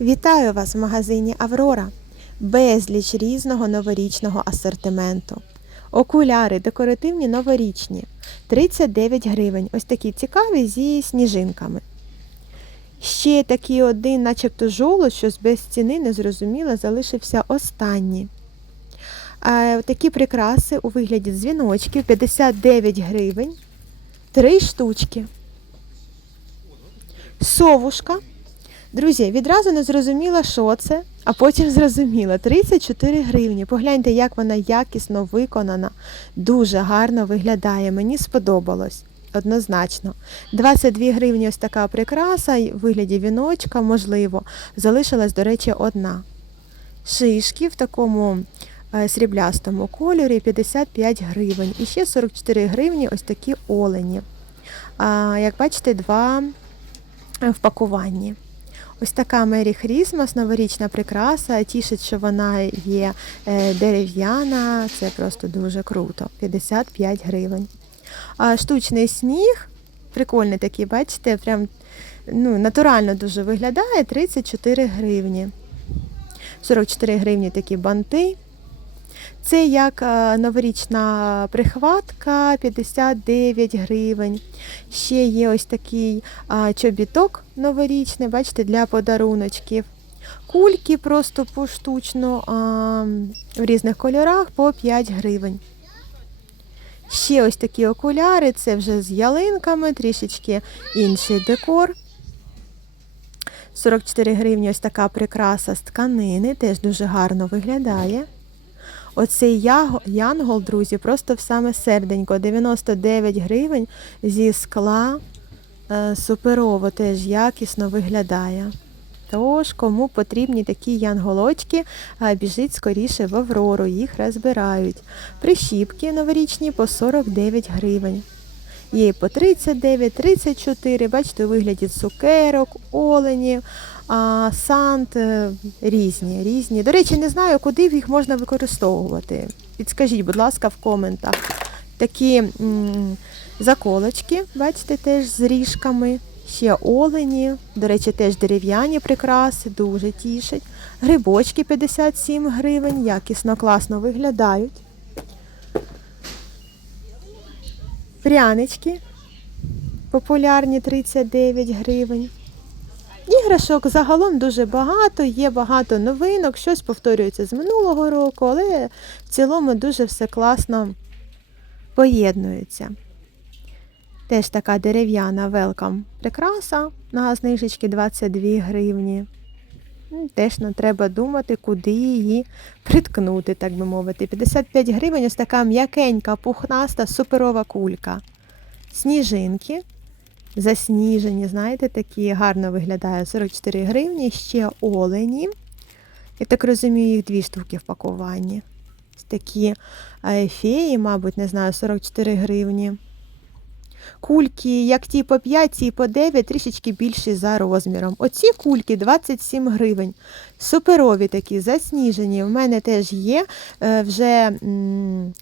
Вітаю вас в магазині Аврора. Безліч різного новорічного асортименту. Окуляри декоративні новорічні 39 гривень. Ось такі цікаві зі сніжинками. Ще такий один, начебто жолудь, що без ціни незрозуміло, залишився останній. Такі прикраси у вигляді дзвіночків 59 гривень. Три штучки. Совушка. Друзі, відразу не зрозуміла, що це, а потім зрозуміла. 34 гривні. Погляньте, як вона якісно виконана, дуже гарно виглядає. Мені сподобалось. Однозначно. 22 гривні ось така прикраса в вигляді віночка, можливо. Залишилась, до речі, одна. Шишки в такому е, сріблястому кольорі 55 гривень. І ще 44 гривні ось такі олені. Як бачите, два в пакуванні. Ось така Мері Хрісмас, новорічна прикраса. Тішить, що вона є е, дерев'яна, це просто дуже круто. 55 гривень. А штучний сніг, прикольний такий, бачите, прям ну, натурально дуже виглядає 34 гривні. 44 гривні такі банти. Це як е, новорічна прихватка 59 гривень. Ще є ось такий чобіток новорічний, бачите, для подаруночків. Кульки просто поштучно в різних кольорах по 5 гривень. Ще ось такі окуляри, це вже з ялинками, трішечки інший декор. 44 гривні ось така прикраса з тканини, теж дуже гарно виглядає. Оцей янгол, друзі, просто в саме серденько. 99 гривень зі скла. Е, Суперово теж якісно виглядає. Тож, кому потрібні такі янголочки, біжить біжіть скоріше в Аврору, їх розбирають. Прищіпки новорічні по 49 гривень. Є і по 39, 34, бачите, у вигляді цукерок, оленів, сант е, різні, різні. До речі, не знаю, куди їх можна використовувати. Підскажіть, будь ласка, в коментах. Такі м, заколочки, бачите, теж з ріжками. Ще олені, до речі, теж дерев'яні прикраси, дуже тішать. Грибочки 57 гривень, якісно, класно виглядають. Прянички популярні 39 гривень. Іграшок загалом дуже багато, є багато новинок, щось повторюється з минулого року, але в цілому дуже все класно поєднується. Теж така дерев'яна велкам прикраса на знижечки 22 гривні. М, Теж нам треба думати, куди її приткнути, так би мовити. 55 гривень ось така м'якенька, пухнаста, суперова кулька. Сніжинки засніжені, знаєте, такі гарно виглядає 44 гривні, ще олені. Я так розумію, їх дві штуки в пакуванні. Ось такі е, феї, мабуть, не знаю, 44 гривні. Кульки, як ті по 5, ті по 9, трішечки більші за розміром. Оці кульки 27 гривень. Суперові такі, засніжені. У мене теж є е, вже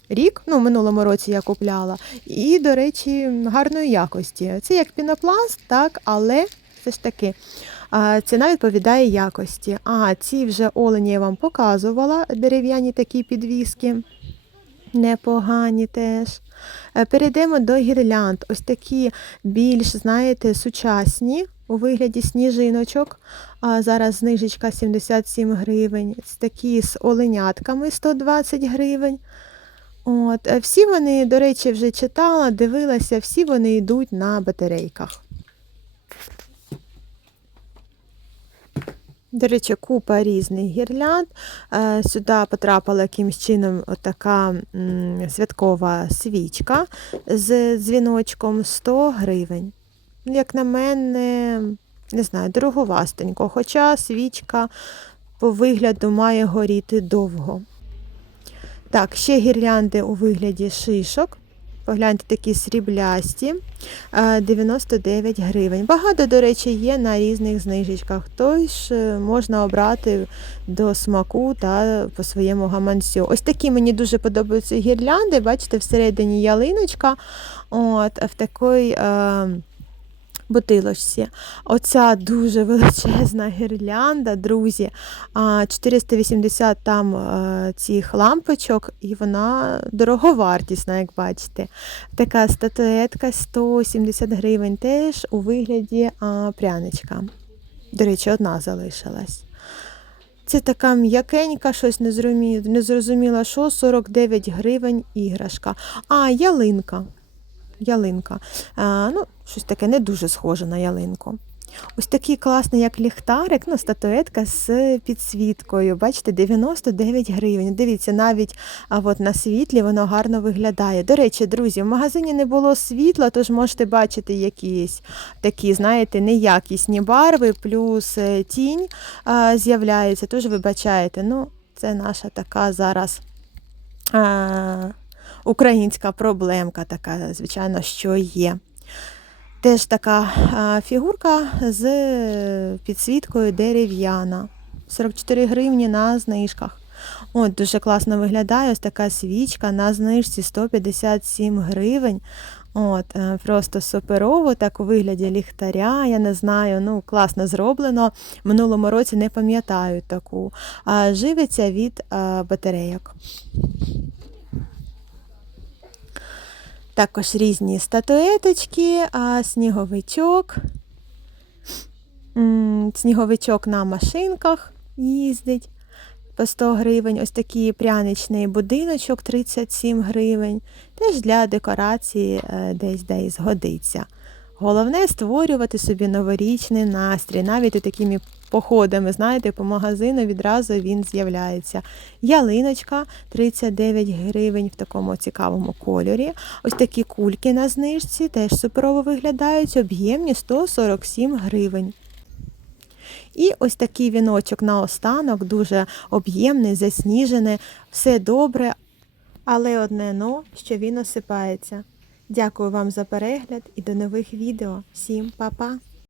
рік, ну, в минулому році я купляла. І, до речі, гарної якості. Це як пінопласт, так, але все ж таки. Ціна відповідає якості. А ці вже олені я вам показувала, дерев'яні такі підвіски. Непогані теж. Е, Перейдемо до гірлянд. Ось такі більш, знаєте, сучасні у вигляді сніжиночок. А зараз знижечка 77 гривень. Ось такі з оленятками 120 гривень. От. е, Всі вони, до речі, вже читала, дивилася, всі вони йдуть на батарейках. До речі, купа різних гірлянд. Е, Сюди потрапила якимось чином така святкова свічка з дзвіночком 100 гривень. Як на мене, не знаю, дороговастенько, хоча свічка по вигляду має горіти довго. Так, ще гірлянди у вигляді шишок. Погляньте, такі сріблясті, е, 99 гривень. Багато, до речі, є на різних знижечках. Тож е, можна обрати до смаку та по своєму гаманцю. Ось такі мені дуже подобаються гірлянди. Бачите, всередині ялиночка. От, в такій е, бутилочці. Оця дуже величезна гірлянда, друзі. 480 там е, цих лампочок, і вона дороговартісна, як бачите. Така статуетка 170 гривень теж у вигляді пряничка. До речі, одна залишилась. Це така м'якенька, щось не зрозуміла, що 49 гривень іграшка. А, ялинка. Ялинка. А, ну, щось таке не дуже схоже на ялинку. Ось такий класний, як ліхтарик, ну, статуетка з підсвіткою. Бачите, 99 гривень. Дивіться, навіть а от на світлі воно гарно виглядає. До речі, друзі, в магазині не було світла, тож можете бачити якісь такі, знаєте, неякісні барви, плюс е, тінь з'являється. Тож вибачаєте, ну, це наша така зараз. А, Українська проблемка така, звичайно, що є. Теж така фігурка з підсвіткою дерев'яна. 44 гривні на знижках. От, дуже класно виглядає. Ось така свічка на знижці 157 гривень. От, е, просто суперово, так у вигляді ліхтаря, я не знаю, ну класно зроблено. Минулому році не пам'ятаю таку. Живиться від а, батарейок. Також різні статуеточки, а, сніговичок. Сніговичок на машинках їздить по 100 гривень. Ось такий пряничний будиночок 37 гривень. Теж для декорації е, десь десь згодиться. Головне створювати собі новорічний настрій. Навіть і такими походами, знаєте, по магазину відразу він з'являється. Ялиночка 39 гривень в такому цікавому кольорі. Ось такі кульки на знижці теж суперово виглядають, об'ємні 147 гривень. І ось такий віночок на останок, дуже об'ємний, засніжений, все добре, але одне но, що він осипається. Дякую вам за перегляд і до нових відео. Всім па-па!